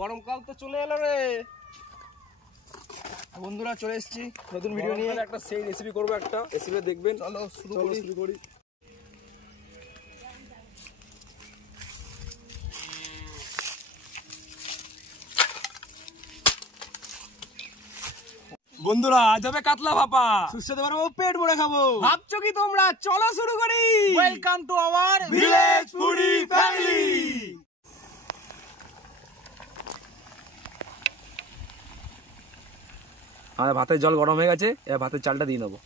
গরমকাল তো চলে এলো রে বন্ধুরা, চলে এসেছি নতুন ভিডিও নিয়ে। একটা সেই রেসিপি করবো, একটা রেসিপি দেখবেন। চলো শুরু করি। বন্ধুরা, আজ হবে কাতলা ভাপা। সুস্বাদু বানাবো, পেট ভরে খাবো। ভাবছো কি তোমরা? চলো শুরু করি। Welcome to our village foodie family. আমাদের ভাতের জল গরম হয়ে গেছে, এবার ভাতের চালটা দিয়ে নেবো।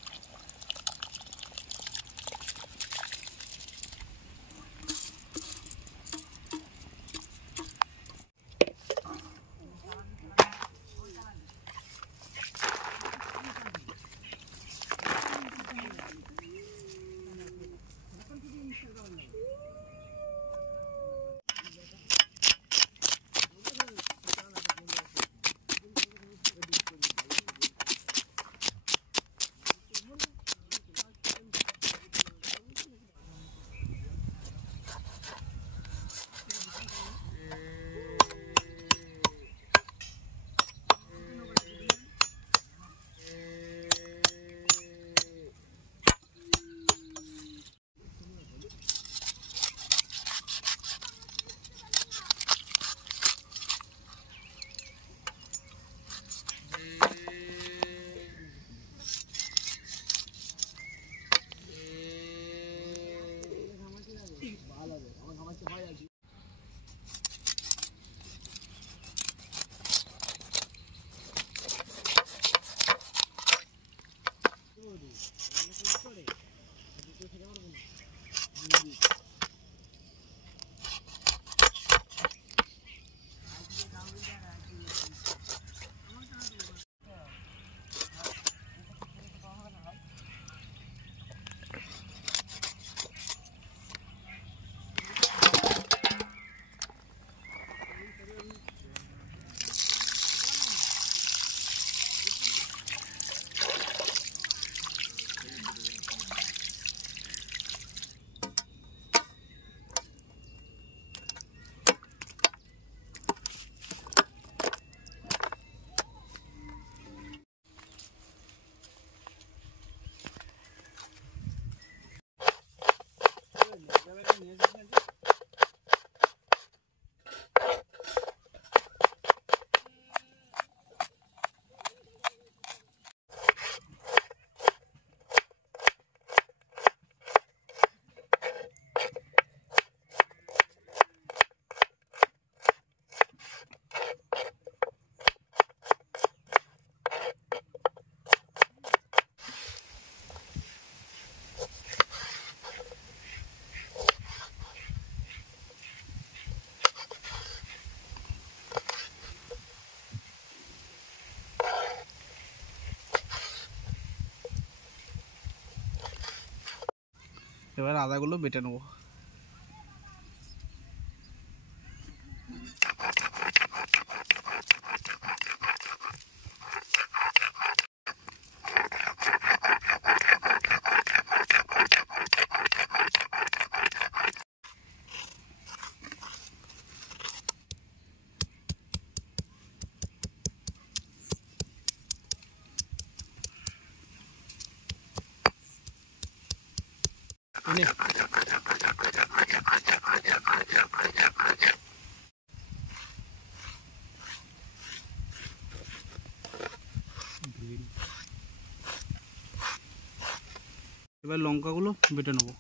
এবার আদাগুলো বেটে নেবো। এবার লঙ্কাগুলো বেটে নেবো।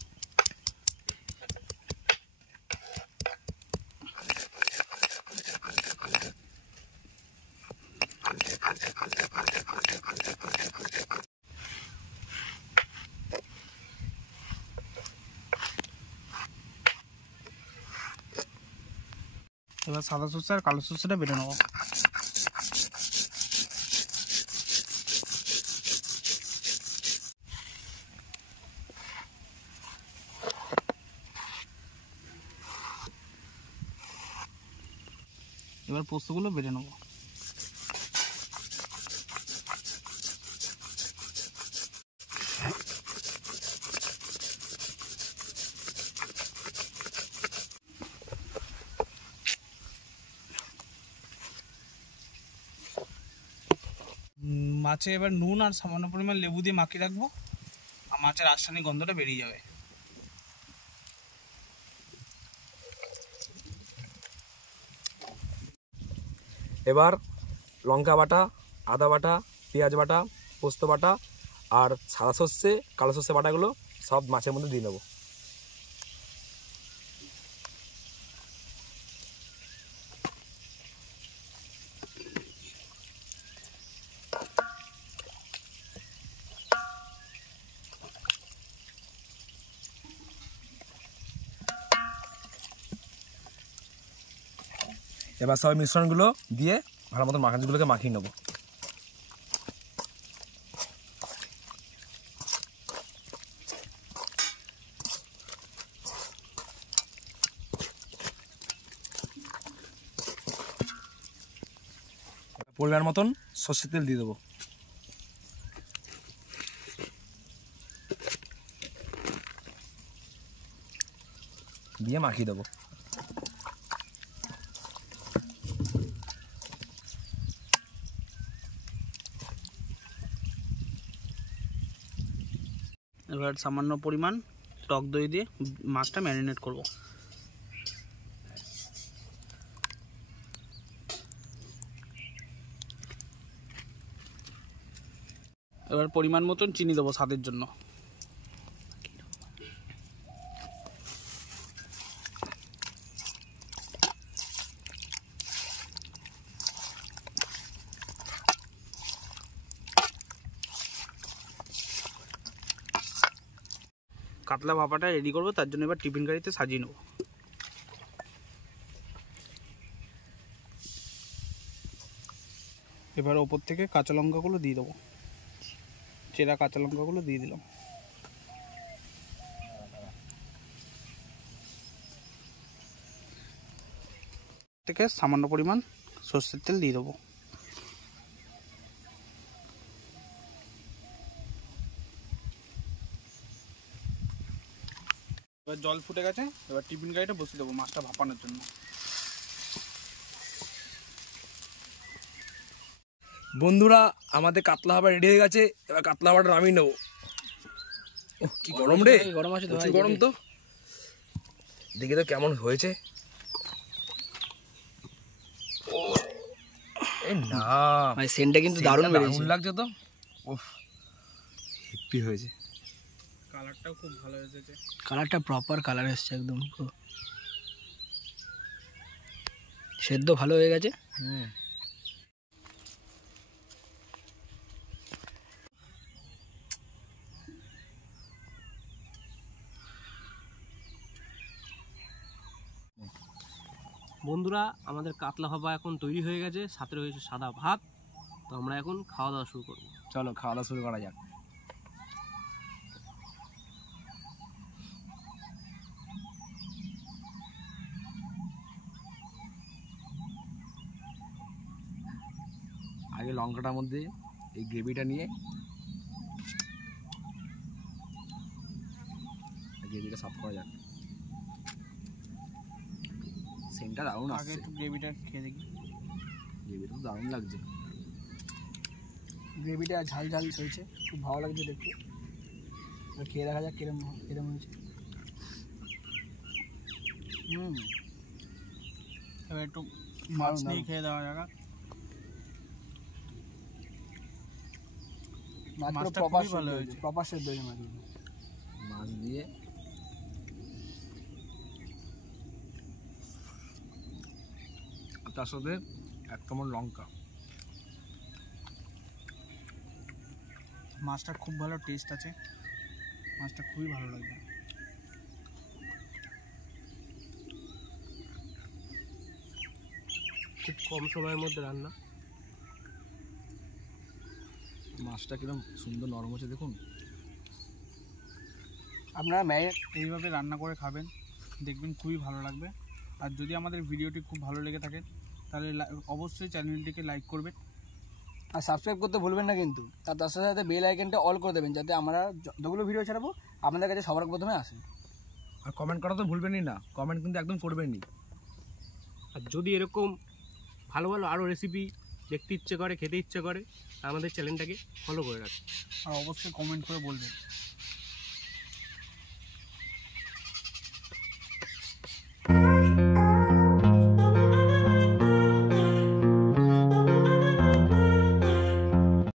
এবার সাদা সরষে আর কালো সরষেটা বেটে নেবো। এবার পোস্তগুলো বেটে নেবো। মাছে এবার নুন আর সামান্য পরিমাণ লেবু দিয়ে মাখিয়ে রাখবো, আর মাছের আশানি গন্ধটা বেরিয়ে যাবে। এবার লঙ্কা বাটা, আদা বাটা, পেঁয়াজ বাটা, পোস্ত বাটা আর সাদা সর্ষে, কালো সর্ষে বাটাগুলো সব মাছের মধ্যে দিয়ে দেবো। এবার সব মিশ্রণগুলো দিয়ে ভালো মতো মাছগুলোকে মাখিয়ে নেবো। পরিমাণ মতন সর্ষের তেল দিয়ে দেবো। দিয়ে মাখিয়ে দেবো। এবার সামান্য পরিমাণ টক দই দিয়ে মাছটা ম্যারিনেট করব। এবার পরিমাণ মতন চিনি দেবো স্বাদের জন্য। কাতলা ভাপাটা রেডি করবো, তার জন্য এবার টিফিন গাড়িতে সাজিয়ে নেব। এবার ওপর থেকে কাঁচা লঙ্কাগুলো দিয়ে দেবো, চেরা কাঁচা লঙ্কাগুলো দিয়ে দিলাম। থেকে সামান্য পরিমাণ সর্ষের তেল দিয়ে দেবো। এবার জল ফুটে গেছে, এবার টিফিন গাড়িটা বসিয়ে দেবো মাছটা ভাপানোর জন্য। বন্ধুরা, আমাদের কাতলা ভাপা রেডি হয়ে গেছে। এবার কাতলা ভাপাটা নামিয়ে নেবো। কি গরম রে, গরম আছে, প্রচুর গরম। তো দেখি তো কেমন হয়েছে। না ভাই সেন্টটা কিন্তু দারুণ বেরিয়েছে, দারুণ লাগছে তো। উফ, হেভি হয়েছে। কালারটাও খুব ভালো এসেছে, কালারটা প্রপার কালার এসছে একদম, সেদ্ধ ভালো হয়ে গেছে। বন্ধুরা, আমাদের কাতলা ভাপা এখন তৈরি হয়ে গেছে, সাথে রয়েছে সাদা ভাত। তো আমরা এখন খাওয়া দাওয়া শুরু করব। চলো খাওয়া দাওয়া শুরু করা যাক। আগে লঙ্কাটার মধ্যে এই গ্রেভিটা নিয়ে গ্রেভিটা সাফ করা যাক। সেন্টটা দারুণ আগে আসছে। একটু গ্রেভিটা খেয়ে দেখি। গ্রেভিটা তো দারুণ লাগছে। গ্রেভিটা ঝাল ঝাল হয়েছে, খুব ভালো লাগছে দেখতে। খেয়ে দেখা যাক কিরম কিরম হয়েছে। এবার একটু মাছ দিয়ে খেয়ে দেওয়া যাক। মাছটা খুবই ভালো হয়েছে, প্রপার সেদ্ধ হয়েছে মাছগুলো। মাছ দিয়ে তার সাথে এক চামচ লঙ্কা। মাছটা খুব ভালো টেস্ট আছে, মাছটা খুবই ভালো লাগবে। খুব কম সময়ের মধ্যে রান্না। মাছটা কিরকম সুন্দর নরম হচ্ছে দেখুন। আপনারা এইভাবে রান্না করে খাবেন, দেখবেন খুবই ভালো লাগবে। আর যদি আমাদের ভিডিওটি খুব ভালো লেগে থাকে তাহলে অবশ্যই চ্যানেলটিকে লাইক করবেন আর সাবস্ক্রাইব করতে ভুলবেন না কিন্তু। আর তার সাথে সাথে বেল আইকনটা অল করে দেবেন, যাতে আমরা যতগুলো ভিডিও ছাড়াবো আপনাদের কাছে সবার প্রথমে আসে। আর কমেন্ট করা তো ভুলবেনই না, কমেন্ট কিন্তু একদম করবেনই। আর যদি এরকম ভালো ভালো আরও রেসিপি দেখতে ইচ্ছে করে, খেতে ইচ্ছে করে, আমাদের চ্যানেলটাকে ফলো করে রাখুন। আর অবশ্যই কমেন্ট করে বলবেন।